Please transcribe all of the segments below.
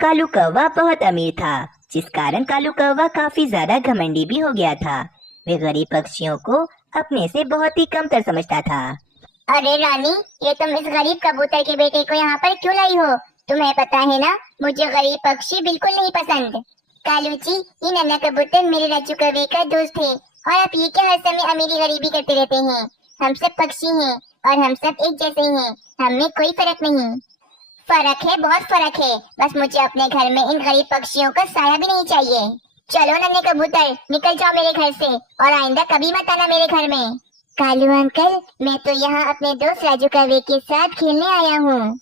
कालू कौवा बहुत अमीर था, जिस कारण कालू कौवा काफी ज्यादा घमंडी भी हो गया था। वे गरीब पक्षियों को अपने से बहुत ही कमतर समझता था। अरे रानी, ये तुम इस गरीब कबूतर के बेटे को यहाँ पर क्यों लाई हो? तुम्हें पता है ना, मुझे गरीब पक्षी बिल्कुल नहीं पसंद। कालू जी, ये नन्हा कबूतर मेरे राजू कौवे का दोस्त है और आप ये क्या हर समय अमीरी गरीबी करते रहते हैं? हम सब पक्षी हैं और हम सब एक जैसे हैं, हमें कोई फर्क नहीं। फर्क है, बहुत फर्क है। बस मुझे अपने घर में इन गरीब पक्षियों का साया भी नहीं चाहिए। चलो नन्हे कबूतर, निकल जाओ मेरे घर से और आइंदा कभी मत आना मेरे घर में। कालू अंकल, मैं तो यहाँ अपने दोस्त राजू कौवे के साथ खेलने आया हूँ।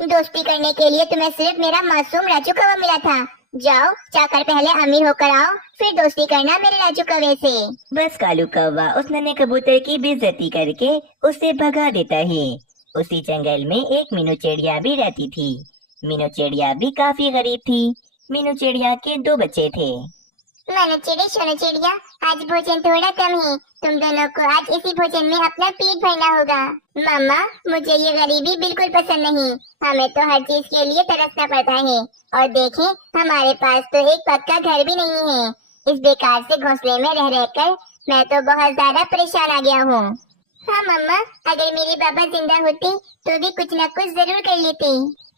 दोस्ती करने के लिए तुम्हें सिर्फ मेरा मासूम राजू कौवा मिला था। जाओ, जाकर पहले अमीर होकर आओ, फिर दोस्ती करना मेरे राजू कौवे से। बस कालू कौवा उस नन्हे कबूतर की बेइज्जती करके उसे भगा देता है। उसी जंगल में एक मीनू चिड़िया भी रहती थी। मीनू चिड़िया भी काफी गरीब थी। मीनू चिड़िया के 2 बच्चे थे। मानो चिड़ी सोनो चिड़िया, आज भोजन थोड़ा कम है। तुम दोनों को आज इसी भोजन में अपना पेट भरना होगा। मम्मा, मुझे ये गरीबी बिल्कुल पसंद नहीं। हमें तो हर चीज के लिए तरसना पड़ता है। और देखें, हमारे पास तो एक पक्का घर भी नहीं है। इस बेकार से घोंसले में रह रहकर मैं तो बहुत ज्यादा परेशान आ गया हूँ। हाँ मम्मा, अगर मेरे पापा जिंदा होते तो भी कुछ न कुछ जरूर कर लेते।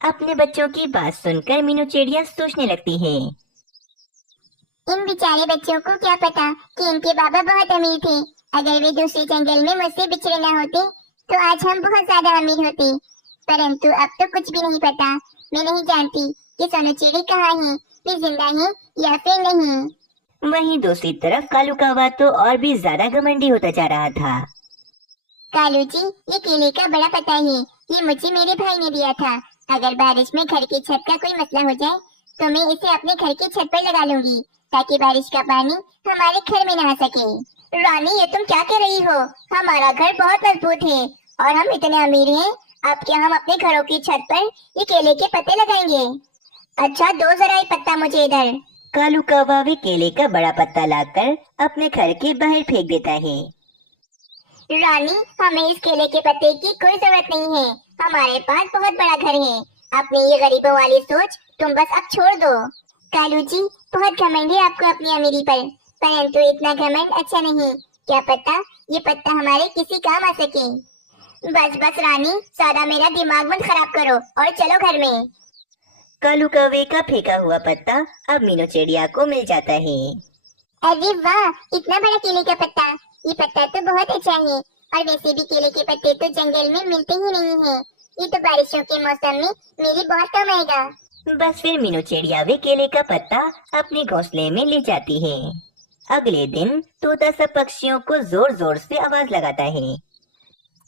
अपने बच्चों की बात सुनकर मीनू चिड़िया सोचने लगती है। इन बेचारे बच्चों को क्या पता कि इनके बाबा बहुत अमीर थे। अगर वे दूसरे जंगल में मुझसे बिछड़े न होते तो आज हम बहुत ज्यादा अमीर होते। परंतु अब तो कुछ भी नहीं पता। मैं नहीं जानती कि सोनू चिड़ी कहाँ है, वे जिंदा है या फिर नहीं। वहीं दूसरी तरफ कालू कौवा तो और भी ज्यादा घमंडी होता जा रहा था। कालू जी, ये केले का बड़ा पता है। ये मुझे मेरे भाई ने दिया था। अगर बारिश में घर की छत का कोई मसला हो जाए तो मैं इसे अपने घर की छत पर लगा लूंगी, ताकि बारिश का पानी हमारे घर में न आ सके। रानी, ये तुम क्या कह रही हो? हमारा घर बहुत मजबूत है और हम इतने अमीर हैं। अब क्या हम अपने घरों की छत पर ये केले के पत्ते लगाएंगे? अच्छा, दो जरा ये पत्ता मुझे इधर। कालू कौवा भी केले का बड़ा पत्ता लाकर अपने घर के बाहर फेंक देता है। रानी, हमें इस केले के पत्ते की कोई जरूरत नहीं है। हमारे पास बहुत बड़ा घर है। अपनी ये गरीबों वाली सोच तुम बस अब छोड़ दो। कालू जी, बहुत घमंड है आपको अपनी अमीरी पर, परंतु इतना घमंड अच्छा नहीं। क्या पता ये पत्ता हमारे किसी काम आ सके। बस बस रानी, ज्यादा मेरा दिमाग मत खराब करो और चलो घर में। कालू कौवे का फेंका हुआ पत्ता अब मीनू चिड़िया को मिल जाता है। अरे वाह, इतना बड़ा केले का पत्ता! ये पत्ता तो बहुत अच्छा है। और वैसे भी केले के पत्ते तो जंगल में मिलते ही नहीं हैं। ये तो बारिशों के मौसम में मेरी बहुत काम आएगा। बस फिर मीनू चिड़िया वे केले का पत्ता अपने घोंसले में ले जाती है। अगले दिन तोता सब पक्षियों को जोर जोर से आवाज लगाता है।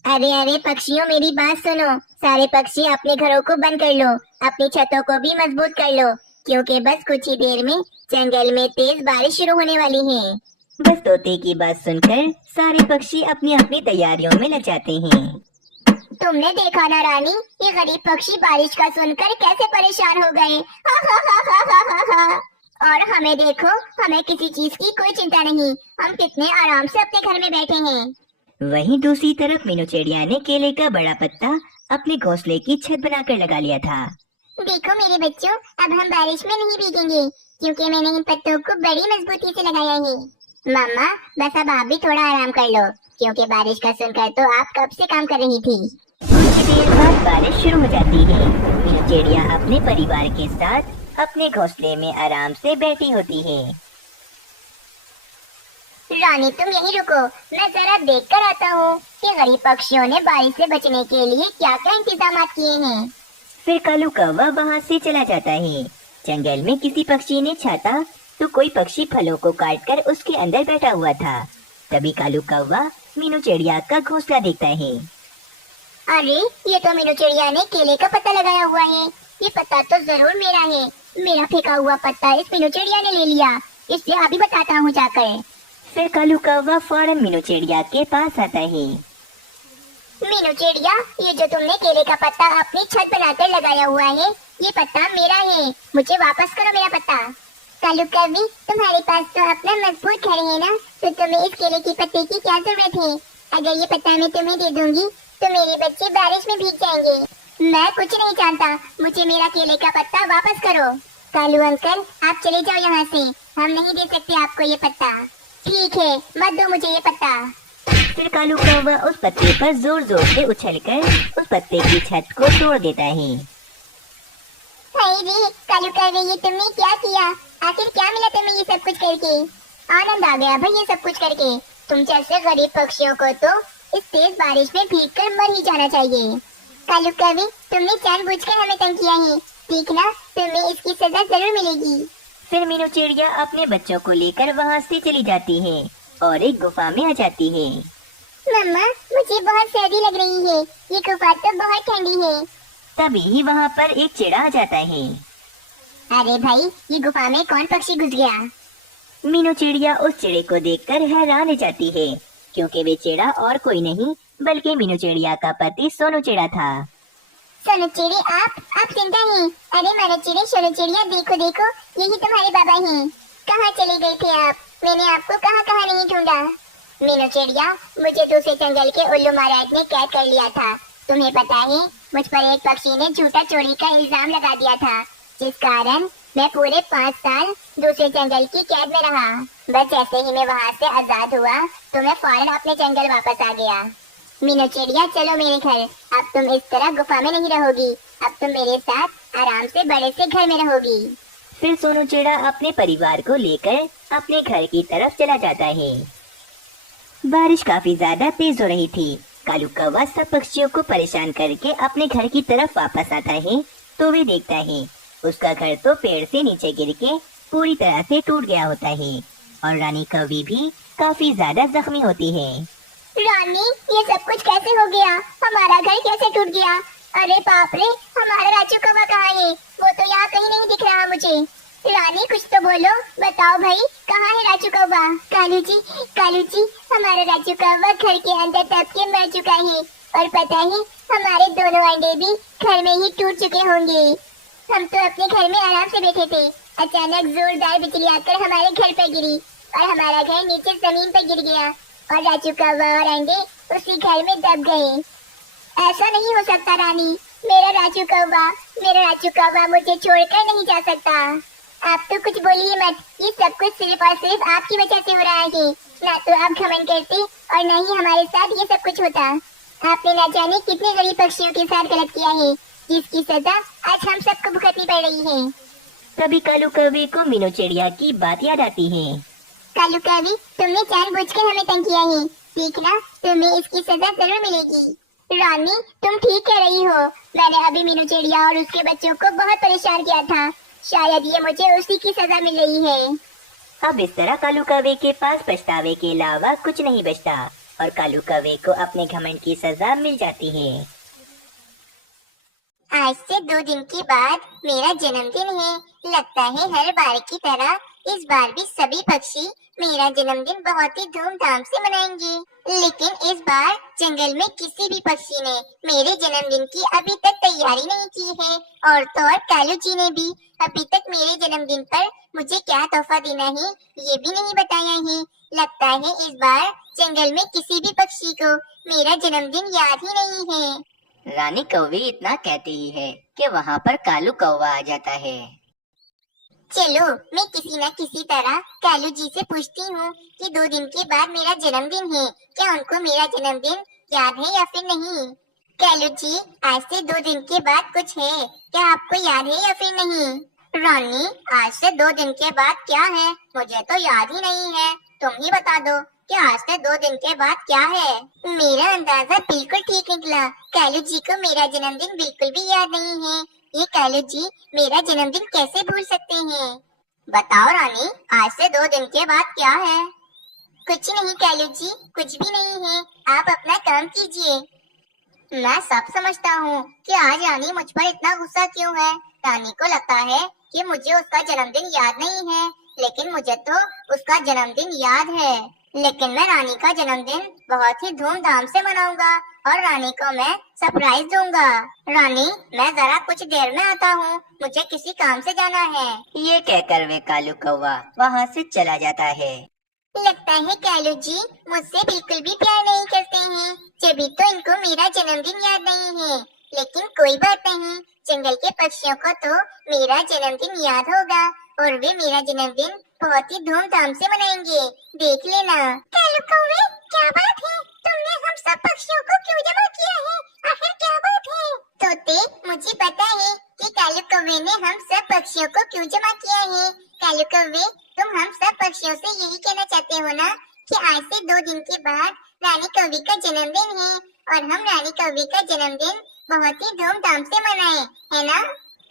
अरे अरे पक्षियों, मेरी बात सुनो। सारे पक्षी अपने घरों को बंद कर लो, अपनी छतों को भी मजबूत कर लो, क्योंकि बस कुछ ही देर में जंगल में तेज बारिश शुरू होने वाली है। बस तोते की बात सुनकर सारे पक्षी अपनी अपनी तैयारियों में लग जाते हैं। तुमने देखा ना रानी, ये गरीब पक्षी बारिश का सुनकर कैसे परेशान हो गए। हा हा हा हा हा हा हा। और हमें देखो, हमें किसी चीज की कोई चिंता नहीं। हम कितने आराम से अपने घर में बैठे हैं। वहीं दूसरी तरफ मीनू चिड़िया ने केले का बड़ा पत्ता अपने घोंसले की छत बनाकर लगा लिया था। देखो मेरे बच्चों, अब हम बारिश में नहीं भीगेंगे, क्योंकि मैंने इन पत्तों को बड़ी मजबूती से लगाया है। मम्मा, बस अब आप भी थोड़ा आराम कर लो, क्योंकि बारिश का सुनकर तो आप कब से काम कर रही थी। कुछ देर बाद बारिश शुरू हो जाती है। मीनू चिड़िया अपने परिवार के साथ अपने घोंसले में आराम से बैठी होती है। रानी, तुम यहीं रुको, मैं जरा देख कर आता हूँ कि गरीब पक्षियों ने बारिश से बचने के लिए क्या क्या इंतजाम किए हैं। फिर कालू कौवा वहाँ से चला जाता है। जंगल में किसी पक्षी ने छाता तो कोई पक्षी फलों को काटकर उसके अंदर बैठा हुआ था। तभी कालू कौवा मीनू चिड़िया का घोंसला देखता है। अरे, ये तो मीनू चिड़िया ने केले का पत्ता लगाया हुआ है। ये पत्ता तो जरूर मेरा है। मेरा फेंका हुआ पत्ता इस मीनू चिड़िया ने ले लिया। इसलिए अभी बताता हूँ जाकर। फिर कालू कौवा फौरन मीनू चिड़िया के पास आता है। मीनू चिड़िया, ये जो तुमने केले का पत्ता अपनी छत बनाकर लगाया हुआ है, ये पत्ता मेरा है। मुझे वापस करो मेरा पत्ता। कालू कौवी, तुम्हारे पास तो अपना मजबूत घर है ना, तो तुम्हें इस केले के पत्ते की क्या जरूरत है? अगर ये पत्ता मैं तुम्हें दे दूंगी तो मेरे बच्चे बारिश में भीग जाएंगे। मैं कुछ नहीं जानता, मुझे मेरा केले का पत्ता वापस करो। कालू अंकल, आप चले जाओ यहाँ से, हम नहीं दे सकते आपको ये पत्ता। ठीक है, मत दो मुझे ये पत्ता। फिर कालू कौवा उस पत्ते पर जोर जोर से उछलकर उस पत्ते की छत को तोड़ देता है। हाय रे कालू कौवे, ये तुमने क्या किया? आखिर क्या मिला तुम्हें ये सब कुछ करके? आनंद आ गया भाई ये सब कुछ करके। तुम जैसे गरीब पक्षियों को तो इस तेज बारिश में भीगकर मर ही जाना चाहिए। कालू कौवे, तुमने जानबूझकर हमें तंग किया है, देखना तुम्हें इसकी सजा जरूर मिलेगी। फिर मीनू चिड़िया अपने बच्चों को लेकर वहाँ से चली जाती है और एक गुफा में आ जाती है। मम्मा, मुझे बहुत सर्दी लग रही है, ये गुफा तो बहुत ठंडी है। तभी ही वहाँ पर एक चिड़ा आ जाता है। अरे भाई, ये गुफा में कौन पक्षी घुस गया? मीनू चिड़िया उस चिड़े को देखकर हैरान रह जाती है, क्योंकि वे चिड़ा और कोई नहीं बल्कि मीनू चिड़िया का पति सोनू चिड़ा था। सोनू चिड़े, आप चिंता है? अरे मेरे चिड़े सोनू चिड़िया, देखो देखो, यही तुम्हारे बाबा हैं। कहाँ चले गए थे आप? मैंने आपको कहाँ कहाँ नहीं ढूंढा। मीनू चिड़िया, मुझे दूसरे जंगल के उल्लू महाराज ने कैद कर लिया था। तुम्हें पता है, मुझ पर एक पक्षी ने झूठा चोरी का इल्जाम लगा दिया था, जिस कारण मैं पूरे 5 साल दूसरे जंगल की कैद में रहा। बस जैसे ही मैं वहाँ से आजाद हुआ तो मैं फौरन अपने जंगल वापस आ गया। मीनू चिड़िया, चलो मेरे घर। अब तुम इस तरह गुफा में नहीं रहोगी, अब तुम मेरे साथ आराम से बड़े से घर में रहोगी। फिर सोनू चिड़ा अपने परिवार को लेकर अपने घर की तरफ चला जाता है। बारिश काफी ज्यादा तेज हो रही थी। कालू कौवा सब पक्षियों को परेशान करके अपने घर की तरफ वापस आता है तो वे देखता है उसका घर तो पेड़ से नीचे गिर के पूरी तरह से टूट गया होता है और रानी कौवी भी काफी ज्यादा जख्मी होती है। रानी, ये सब कुछ कैसे हो गया? हमारा घर कैसे टूट गया? अरे बाप रे, हमारा राजू कौवा कहाँ है? वो तो यहाँ कहीं नहीं दिख रहा मुझे। रानी, कुछ तो बोलो, बताओ भाई, कहाँ है राजू कौवा? कालू जी, हमारा राजू कौवा घर के अंदर दब के मर चुका है, और पता है हमारे दोनों अंडे भी घर में ही टूट चुके होंगे। हम तो अपने घर में आराम से बैठे थे, अचानक जोरदार बिजली आकर हमारे घर पर गिरी और हमारा घर नीचे जमीन पर गिर गया और राजू कौवा और अंडे उसी घर में दब गए। ऐसा नहीं हो सकता रानी, मेरा राजू कौवा मुझे छोड़कर नहीं जा सकता। आप तो कुछ बोलिए मत, ये सब कुछ सिर्फ और सिर्फ आपकी वजह से हो रहा है। ना तो आप घमंड करते और न ही हमारे साथ ये सब कुछ होता। आपने न जाने कितने गरीब पक्षियों के साथ गलत किया है, जिसकी सजा आज हम सबको भुगतनी पड़ रही है। तभी कालू कौवे को मीनू चिड़िया की बात याद आती है। कालू कौवे, तुमने जानबूझकर हमें तंग किया है, देखना तुम्हें इसकी सजा जरूर मिलेगी। रानी, तुम ठीक कह रही हो, मैंने अभी मीनू चिड़िया और उसके बच्चों को बहुत परेशान किया था, शायद ये मुझे उसी की सजा मिल रही है। अब इस तरह कालू कौवे के पास पछतावे के अलावा कुछ नहीं बचता और कालू कौवे को अपने घमंड की सजा मिल जाती है। आज से 2 दिन के बाद मेरा जन्मदिन है। लगता है हर बार की तरह इस बार भी सभी पक्षी मेरा जन्मदिन बहुत ही धूमधाम से मनाएंगे। लेकिन इस बार जंगल में किसी भी पक्षी ने मेरे जन्मदिन की अभी तक तैयारी नहीं की है, और तो और कालू जी ने भी अभी तक मेरे जन्मदिन पर मुझे क्या तोहफा देना है ये भी नहीं बताया है। लगता है इस बार जंगल में किसी भी पक्षी को मेरा जन्मदिन याद ही नहीं है। रानी कौवी इतना कहती ही है कि वहाँ पर कालू कौवा आ जाता है। चलो, मैं किसी न किसी तरह कालू जी से पूछती हूँ कि 2 दिन के बाद मेरा जन्मदिन है, क्या उनको मेरा जन्मदिन याद है या फिर नहीं। कालू जी, आज से 2 दिन के बाद कुछ है, क्या आपको याद है या फिर नहीं? रानी, आज से 2 दिन के बाद क्या है, मुझे तो याद ही नहीं है, तुम ही बता दो कि आज से 2 दिन के बाद क्या है। मेरा अंदाजा बिल्कुल ठीक निकला, कालू जी को मेरा जन्मदिन बिल्कुल भी याद नहीं है। ये कालू जी मेरा जन्मदिन कैसे भूल सकते हैं? बताओ रानी, आज से 2 दिन के बाद क्या है? कुछ नहीं कालू जी, कुछ भी नहीं है, आप अपना काम कीजिए। मैं सब समझता हूँ कि आज रानी मुझ पर इतना गुस्सा क्यों है। रानी को लगता है कि मुझे उसका जन्मदिन याद नहीं है, लेकिन मुझे तो उसका जन्मदिन याद है। लेकिन मैं रानी का जन्मदिन बहुत ही धूमधाम से मनाऊंगा और रानी को मैं सरप्राइज दूंगा। रानी, मैं जरा कुछ देर में आता हूँ, मुझे किसी काम से जाना है। ये कहकर वे कालू कौवा वहाँ से चला जाता है। लगता है कालू जी मुझसे बिल्कुल भी प्यार नहीं करते हैं, जभी तो इनको मेरा जन्मदिन याद नहीं है। लेकिन कोई बात नहीं, जंगल के पक्षियों को तो मेरा जन्मदिन याद होगा और वे मेरा जन्मदिन बहुत ही धूमधाम से मनाएंगे, देख लेना। कालू कौवे, क्या बात है? तुमने हम सब पक्षियों को क्यों जमा किया है? आखिर क्या बात है? तोते, मुझे पता है कि कालू कौवे ने हम सब पक्षियों को क्यों जमा किया है। कालू कौवे, तुम हम सब पक्षियों से यही कहना चाहते हो ना कि आज से 2 दिन के बाद रानी कौवी का जन्मदिन है और हम रानी कौवी का जन्मदिन बहुत ही धूमधाम से मनाएं, है ना?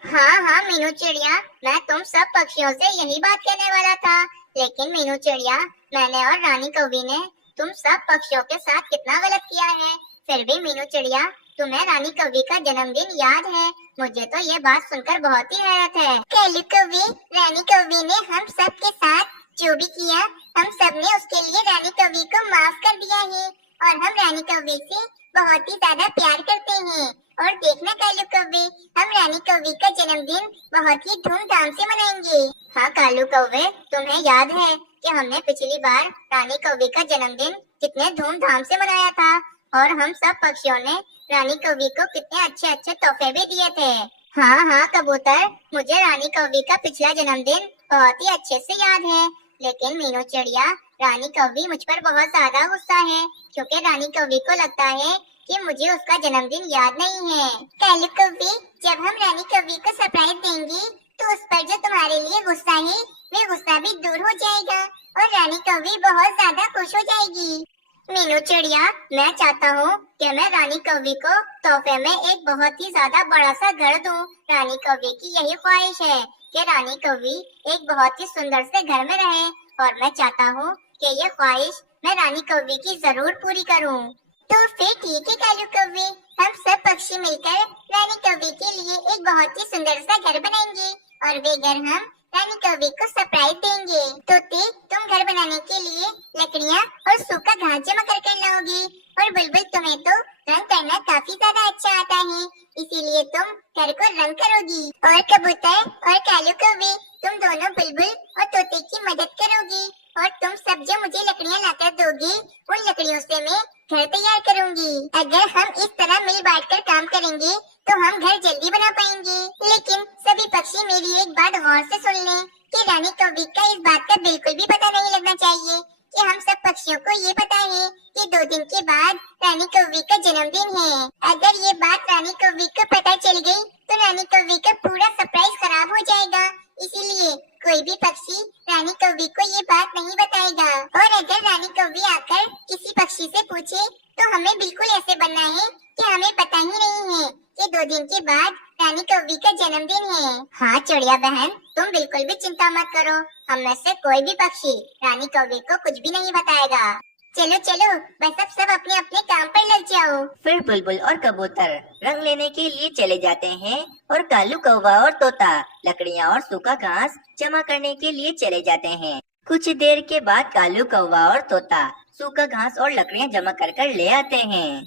हाँ हाँ मीनू चिड़िया, मैं तुम सब पक्षियों से यही बात कहने वाला था, लेकिन मीनू चिड़िया, मैंने और रानी कौवी ने तुम सब पक्षियों के साथ कितना गलत किया है। फिर भी मीनू चिड़िया, तुम्हें रानी कौवी का जन्मदिन याद है? मुझे तो ये बात सुनकर बहुत ही हैरत है। कालू कौवी, रानी कौवी ने हम सब के साथ जो भी किया, हम सब ने उसके लिए रानी कौवी को माफ कर दिया है और हम रानी कौवी से बहुत ही ज्यादा प्यार करते हैं। और देखना कालू कौवे, हम रानी कौवी का जन्मदिन बहुत ही धूमधाम से मनाएंगे। हाँ कालू कौवे, तुम्हें याद है कि हमने पिछली बार रानी कौवी का जन्मदिन कितने धूमधाम से मनाया था और हम सब पक्षियों ने रानी कौवी को कितने अच्छे अच्छे तोहफे भी दिए थे। हाँ हाँ कबूतर, मुझे रानी कौवी का पिछला जन्मदिन बहुत ही अच्छे से याद है, लेकिन मीनू चिड़िया, रानी कौवी मुझ पर बहुत ज्यादा गुस्सा है क्योंकि रानी कौवी को लगता है कि मुझे उसका जन्मदिन याद नहीं है। कालू कौवी, जब हम रानी कौवी को सरप्राइज देंगे तो उस पर जो तुम्हारे लिए गुस्सा है, वे गुस्सा भी दूर हो जाएगा और रानी कौवी बहुत ज्यादा खुश हो जाएगी। मीनू चिड़िया, मैं चाहता हूँ कि मैं रानी कौवी को तोहफे में एक बहुत ही ज्यादा बड़ा सा घर दूँ। रानी कौवी की यही ख्वाहिश है कि रानी कौवी एक बहुत ही सुंदर से घर में रहे और मैं चाहता हूँ कि ये ख्वाहिश मैं रानी कौवी की जरूर पूरी करूँ। तो फिर ठीक है कालू कौवे, हम सब पक्षी मिलकर रानी कौवी के लिए एक बहुत ही सुंदर सा घर बनाएंगे और वे घर हम रानी कौवी को सरप्राइज देंगे। तोते, तुम घर बनाने के लिए लकड़ियाँ और सूखा घास जमा कर लाओगे और बुलबुल, तुम्हें तो रंग करना काफी ज्यादा अच्छा आता है, इसीलिए तुम घर को रंग करोगी। और कबूतर और कालू कौवे, तुम दोनों बुलबुल और तोते की मदद करोगी और तुम सब जो मुझे लकड़ियाँ लाकर दोगे, उन लकड़ियों से मैं घर तैयार करूंगी। अगर हम इस तरह मिल बांट कर काम करेंगे तो हम घर जल्दी बना पाएंगे। लेकिन सभी पक्षी मेरी एक बात गौर से सुन लें कि रानी कौवी का इस बात का बिल्कुल भी पता नहीं लगना चाहिए कि हम सब पक्षियों को ये पता है कि 2 दिन के बाद रानी कौवी का जन्मदिन है। अगर ये बात रानी कौवी को पता चल गई तो रानी कौवी का पूरा सरप्राइज खराब हो जाएगा, इसीलिए कोई भी पक्षी रानी कौवी को ये बात नहीं बताएगा। और अगर रानी कौवी आकर किसी पक्षी से पूछे तो हमें बिल्कुल ऐसे बनना है कि हमें पता ही नहीं है कि 2 दिन के बाद रानी कौवी का जन्मदिन है। हाँ चिड़िया बहन, तुम बिल्कुल भी चिंता मत करो, हम में से कोई भी पक्षी रानी कौवी को कुछ भी नहीं बताएगा। चलो चलो, बस अब सब अपने अपने काम पर लग जाओ। फिर बुलबुल और कबूतर रंग लेने के लिए चले जाते हैं और कालू कौवा और तोता लकड़ियाँ और सूखा घास जमा करने के लिए चले जाते हैं। कुछ देर के बाद कालू कौवा और तोता सूखा घास और लकड़ियाँ जमा कर ले आते हैं।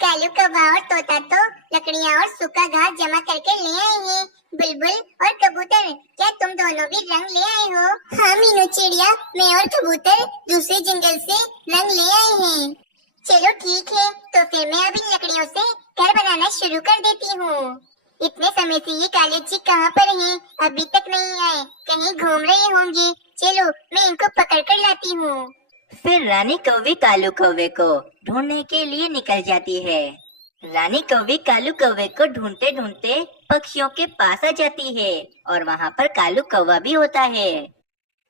कालू कौवा और तोता तो लकड़ियाँ और सूखा घास जमा करके ले आए हैं। बुलबुल और कबूतर, क्या तुम दोनों भी रंग ले आए हो? हाँ मीनू चिड़िया, मैं और कबूतर दूसरे जंगल से रंग ले आए हैं। चलो ठीक है, तो फिर मैं अभी लकड़ियों से घर बनाना शुरू कर देती हूँ। इतने समय से ये कालू जी कहाँ पर हैं? अभी तक नहीं आए, कहीं घूम रहे होंगे। चलो मैं इनको पकड़ कर लाती हूँ। फिर रानी कौवी कालू कौवे को ढूंढने के लिए निकल जाती है। रानी कौवी कालू कौवे को ढूंढते ढूंढते पक्षियों के पास आ जाती है और वहाँ पर कालू कौवा भी होता है।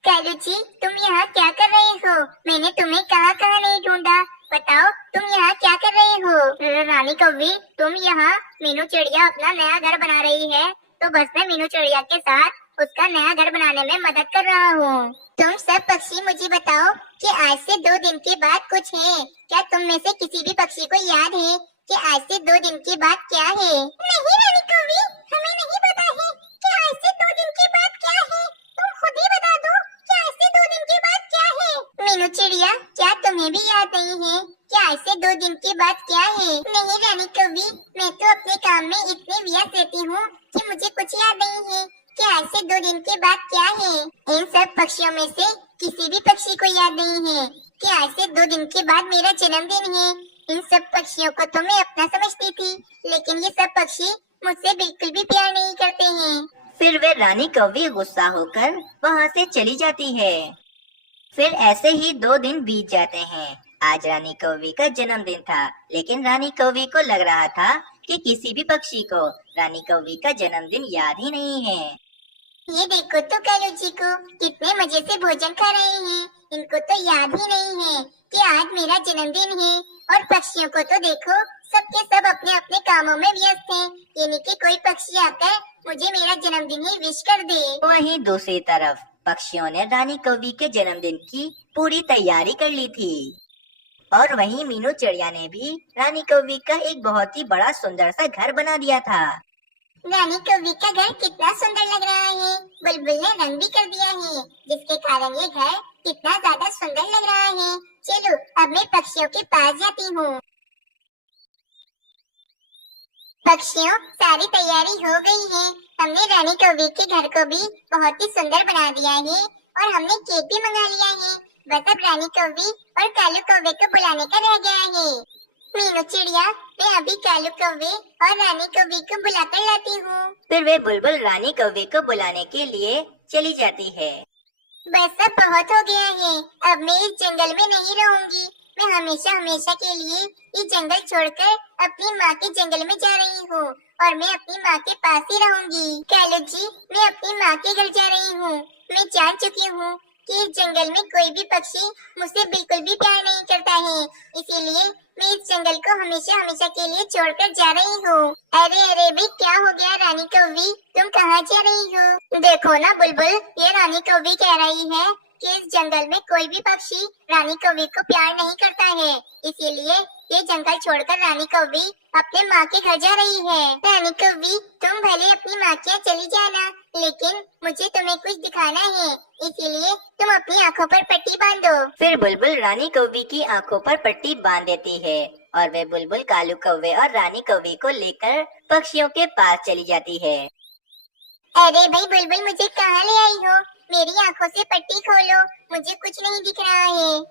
कालू जी, तुम यहाँ क्या कर रहे हो? मैंने तुम्हें कहाँ कहाँ नहीं ढूंढा, बताओ तुम यहाँ क्या कर रहे हो? रानी कौवी, तुम यहाँ मीनू चिड़िया अपना नया घर बना रही है, तो बस मैं मीनू चिड़िया के साथ उसका नया घर बनाने में मदद कर रहा हूँ। तुम सब पक्षी मुझे बताओ कि आज से 2 दिन के बाद कुछ है क्या? तुम में से किसी भी पक्षी को याद है कि आज से 2 दिन के बाद क्या है? नहीं रानी कौवी, हमें नहीं पता है कि आज से 2 दिन के बाद क्या है। तुम खुद ही बता दो कि आज से 2 दिन के बाद क्या है। मीनू चिड़िया, क्या तुम्हें भी याद नहीं है कि आज से 2 दिन के बाद क्या है? नहीं रानी कौवी, मैं तो अपने काम में इतनी व्यस्त रहती हूँ कि मुझे कुछ याद नहीं है कि आज से 2 दिन के बाद क्या है। इन सब पक्षियों में से किसी भी पक्षी को याद नहीं है कि आज से 2 दिन के बाद मेरा जन्मदिन है। इन सब पक्षियों को तो मैं अपना समझती थी, लेकिन ये सब पक्षी मुझसे बिल्कुल भी प्यार नहीं करते हैं। फिर वे रानी कौवी गुस्सा होकर वहाँ से चली जाती है। फिर ऐसे ही 2 दिन बीत जाते हैं। आज रानी कौवी का जन्मदिन था, लेकिन रानी कौवी को लग रहा था कि किसी भी पक्षी को रानी कौवी का जन्मदिन याद ही नहीं है। ये देखो तो कालू जी को कितने मजे से भोजन खा रहे हैं। इनको तो याद ही नहीं है कि आज मेरा जन्मदिन है। और पक्षियों को तो देखो, सबके सब अपने अपने कामों में व्यस्त हैं। ये नहीं कि कोई पक्षी आकर मुझे मेरा जन्मदिन ही विश कर दे। वहीं दूसरी तरफ पक्षियों ने रानी कौवी के जन्मदिन की पूरी तैयारी कर ली थी। और वहीं मीनू चिड़िया ने भी रानी कौवी का एक बहुत ही बड़ा सुंदर सा घर बना दिया था। रानी कौवी का घर कितना सुंदर लग रहा है। बुलबुल ने रंग भी कर दिया है, जिसके कारण ये घर कितना ज्यादा सुंदर लग रहा है। चलो अब मैं पक्षियों के पास जाती हूँ। पक्षियों, सारी तैयारी हो गई है। हमने रानी कौवी के घर को भी बहुत ही सुंदर बना दिया है और हमने केक भी मंगा लिया है। बस अब रानी कौवी और कालू कौवे को बुलाने का रह गया है। मीनू चिड़िया, मैं अभी कालू कौवे और रानी कौवी को बुलाकर लाती हूँ। फिर वे बुलबुल रानी कौवी को बुलाने के लिए चली जाती है। बस अब बहुत हो गया है। अब मैं इस जंगल में नहीं रहूंगी। मैं हमेशा हमेशा के लिए ये जंगल छोड़कर अपनी माँ के जंगल में जा रही हूँ और मैं अपनी माँ के पास ही रहूंगी। कालू जी, मैं अपनी माँ के घर जा रही हूँ। मैं जान चुकी हूँ कि इस जंगल में कोई भी पक्षी मुझसे बिल्कुल भी प्यार नहीं करता है, इसीलिए मैं इस जंगल को हमेशा हमेशा के लिए छोड़कर जा रही हूँ। अरे अरे भी क्या हो गया रानी कौवी, तुम कहाँ जा रही हो? देखो ना बुलबुल, ये रानी कौवी कह रही है कि इस जंगल में कोई भी पक्षी रानी कौवी को प्यार नहीं करता है, इसीलिए ये जंगल छोड़कर रानी कौवी अपने माँ के घर जा रही है। रानी कौवी, तुम भले अपनी माँ के यहाँ चली जाना, लेकिन मुझे तुम्हें कुछ दिखाना है, इसीलिए तुम अपनी आँखों पर पट्टी बांधो। फिर बुलबुल रानी कौवी की आंखों पर पट्टी बांध देती है और वे बुलबुल कालू कौवे और रानी कौवी को लेकर पक्षियों के पास चली जाती है। अरे भाई बुलबुल, मुझे कहाँ ले आई हो? मेरी आँखों से पट्टी खोलो, मुझे कुछ नहीं दिख रहा है।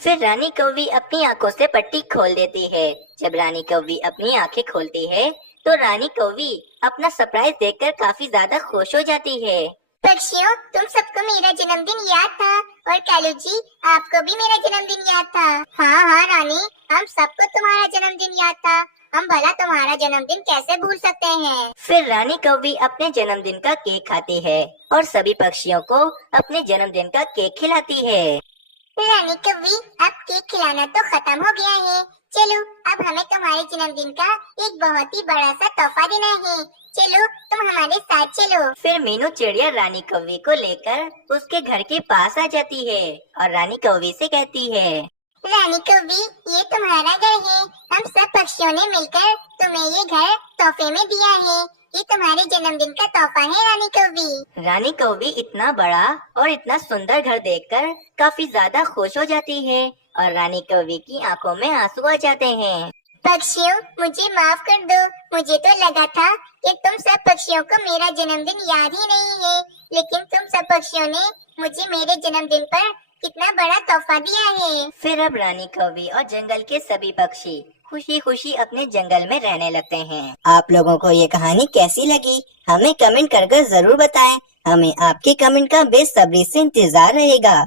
फिर रानी कौवी अपनी आंखों से पट्टी खोल देती है। जब रानी कौवी अपनी आंखें खोलती है तो रानी कौवी अपना सरप्राइज देखकर काफी ज्यादा खुश हो जाती है। पक्षियों, तुम सबको मेरा जन्मदिन याद था और कालू जी, आपको भी मेरा जन्मदिन याद था। हाँ हाँ रानी, हम सबको तुम्हारा जन्मदिन याद था। हम भला तुम्हारा जन्मदिन कैसे भूल सकते हैं? फिर रानी कौवी अपने जन्मदिन का केक खाती है और सभी पक्षियों को अपने जन्मदिन का केक खिलाती है। रानी कौवी, अब केक खिलाना तो खत्म हो गया है। चलो अब हमें तुम्हारे जन्मदिन का एक बहुत ही बड़ा सा तोहफा देना है। चलो तुम हमारे साथ चलो। फिर मीनू चिड़िया रानी कौवी को लेकर उसके घर के पास आ जाती है और रानी कौवी से कहती है, रानी कौवी, ये तुम्हारा घर है। हम सब पक्षियों ने मिलकर तुम्हें ये घर तोहफे में दिया है। ये तुम्हारे जन्मदिन का तोहफा है रानी कौवी। रानी कौवी इतना बड़ा और इतना सुंदर घर देखकर काफी ज्यादा खुश हो जाती है और रानी कौवी की आंखों में आंसू आ जाते हैं। पक्षियों, मुझे माफ कर दो। मुझे तो लगा था कि तुम सब पक्षियों को मेरा जन्मदिन याद ही नहीं है, लेकिन तुम सब पक्षियों ने मुझे मेरे जन्मदिन पर कितना बड़ा तोहफा दिया है। फिर अब रानी कौवी और जंगल के सभी पक्षी खुशी खुशी अपने जंगल में रहने लगते हैं। आप लोगों को ये कहानी कैसी लगी हमें कमेंट कर जरूर बताएं। हमें आपके कमेंट का बेसब्री से इंतजार रहेगा।